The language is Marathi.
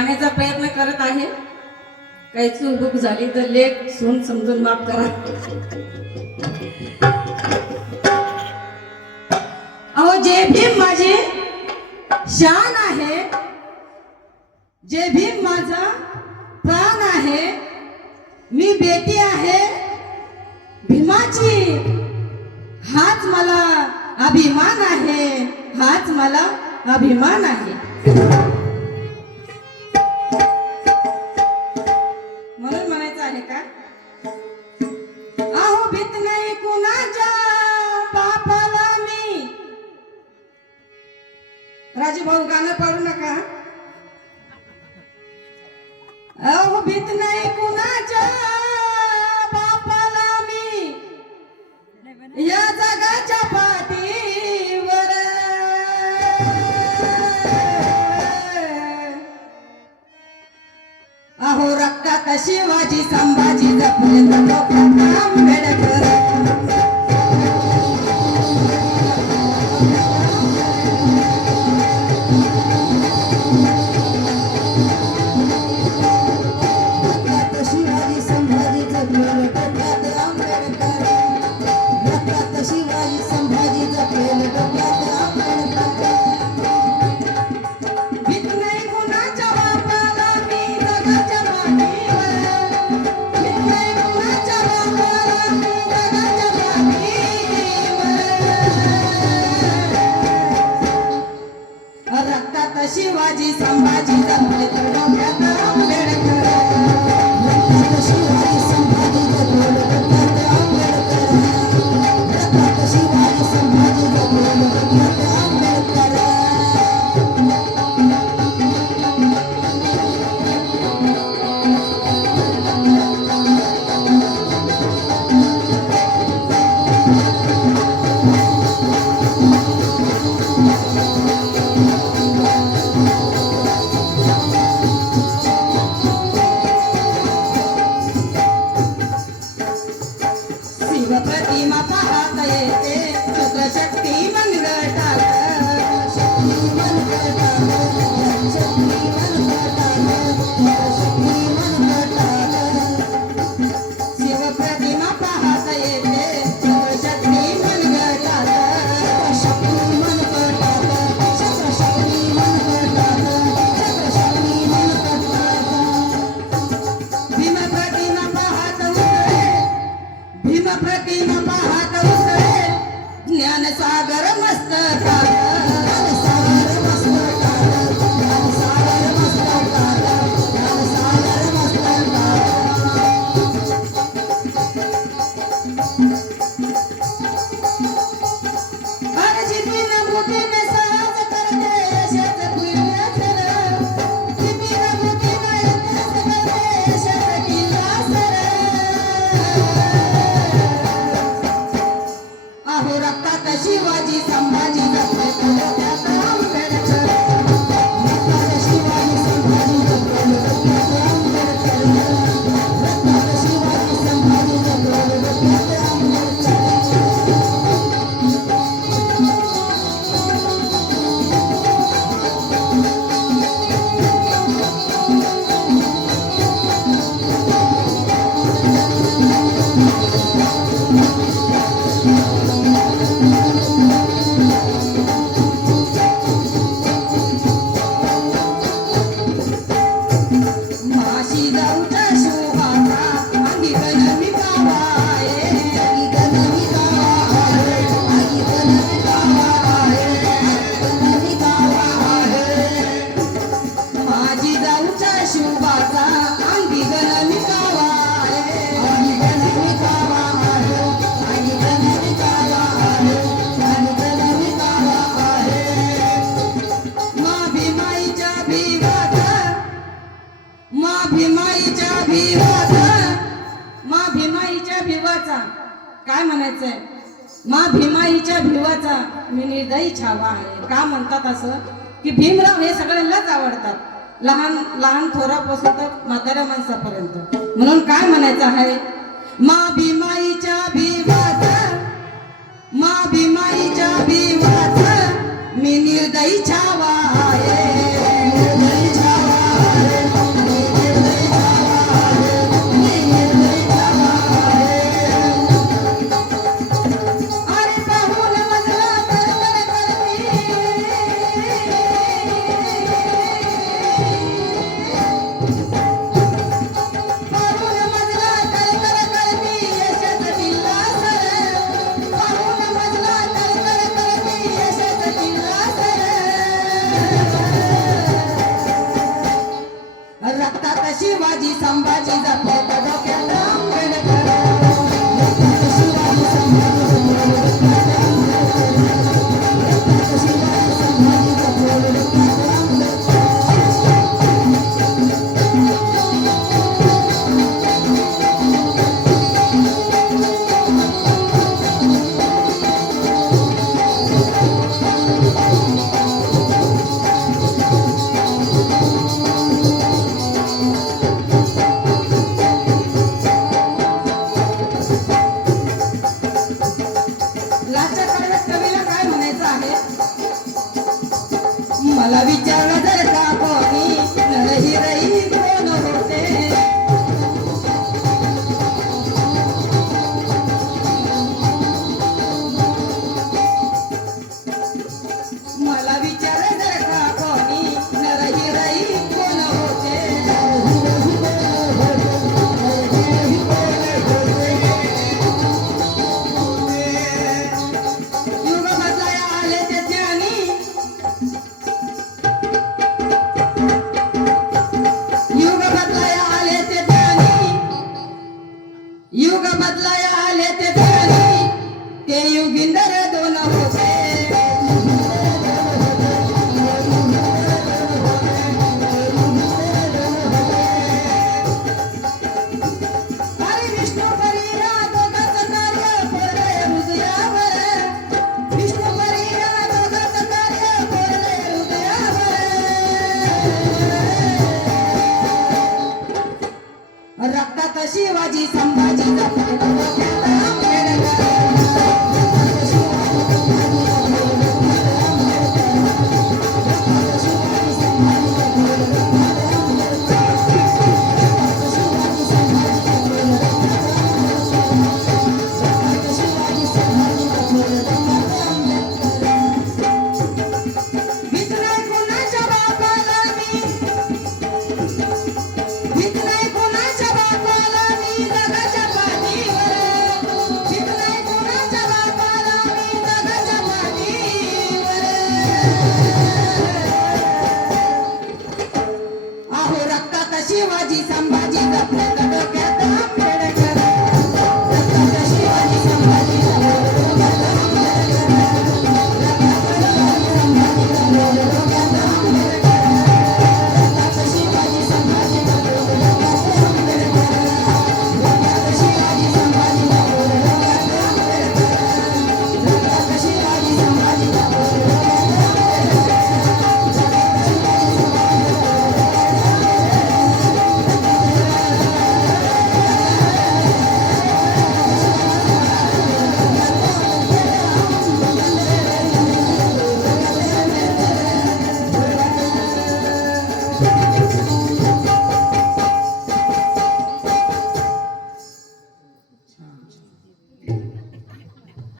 गाण्याचा प्रयत्न करत आहे. काही चूक झाली तर लेख सून समजून माफ करा. अहो जे भीम माझे शान आहे, जे भीम माझा प्राण आहे, मी बेटी आहे भीमाची, हाच मला अभिमान आहे, हाच मला अभिमान आहे. म्हणून म्हणायचं आहे का, अहो भीत नाही कुणाच्या बापाला मी. राजू भाऊ गाणं पाडू नका. अहो भीत नाही कुणाच्या बापाला मी, या जगाच्या पाठीवर. अहो रक्तात शिवाजी संभाजी जपले डोक्यात आंबेडकर. शिवाजी संभाजी जपले तर डोक्यात आंबेडकर. रक्तात शिवाजी संभाजी जपले डोक्यात आंबेडकर. रक्तात शिवाजी संभाजी जपले डोक्यात आंबेडकर. प्रतिमा पाहता येते छत्रशक्ती मनगटात. शक्ती मनगटात, शक्ती मनगटात, शक्ती मनगटात. शिव प्रतिमा पाहता येते छत्रशक्ती मनगटात. शक्ती मनगटात, छत्रशक्ती मनगटात, छत्रशक्ती मनगटात. भीम प्रतिमा पाहत उतरे, भीम प्रतिमा पाहत उतरे ज्ञानसागर मस्तकात. ज्ञानसागर मस्तकात, ज्ञानसागर मस्तकात, ज्ञानसागर मस्तकात. अर्जितीन मुठीने साज करते यशाच किल्ला सर. जितीन मुठीने यशाच करते यशाच किल्ला सर. अहो रक्तात शिवाजी संभाजी जपले तर डोक्यात आंबेडकर. रक्तात शिवाजी संभाजी जपले डोक्यात आंबेडकर. रक्तात शिवाजी संभाजी जपले डोक्यात आंबेडकर. माशी जाऊच्या शोभाचा अंगी गणमी गावा आहे, अंगी गणमी गावा आहे, अंगी गणमी गावा आहे, अंगी गणमी गावा आहे. माझी जाऊच्या शोभाचा अंगी गणमी गावा आहे, अंगी गणमी गावा आहे, अंगी गणमी गावा आहे, अंगी गणमी गावा आहे. मा भीमाईच्या भिवाचा, मा भीमाईच्या भिवाचा, मा भीमाईच्या भिवाचा. काय म्हणायचंय, मा भीमाईच्या भिवाचा मी निर्दयी छावा आहे. का म्हणतात असं की भीमराव हे सगळ्यांनाच आवडतात, लहान लहान थोरापासून तर म्हाताऱ्या माणसापर्यंत. म्हणून काय म्हणायचं आहे, मा भीमाईच्या भिवाचा, मा भीमाईच्या भिवाचा मी निर्दयी छावा आहे, निर्दयी छावा आहे. मला बी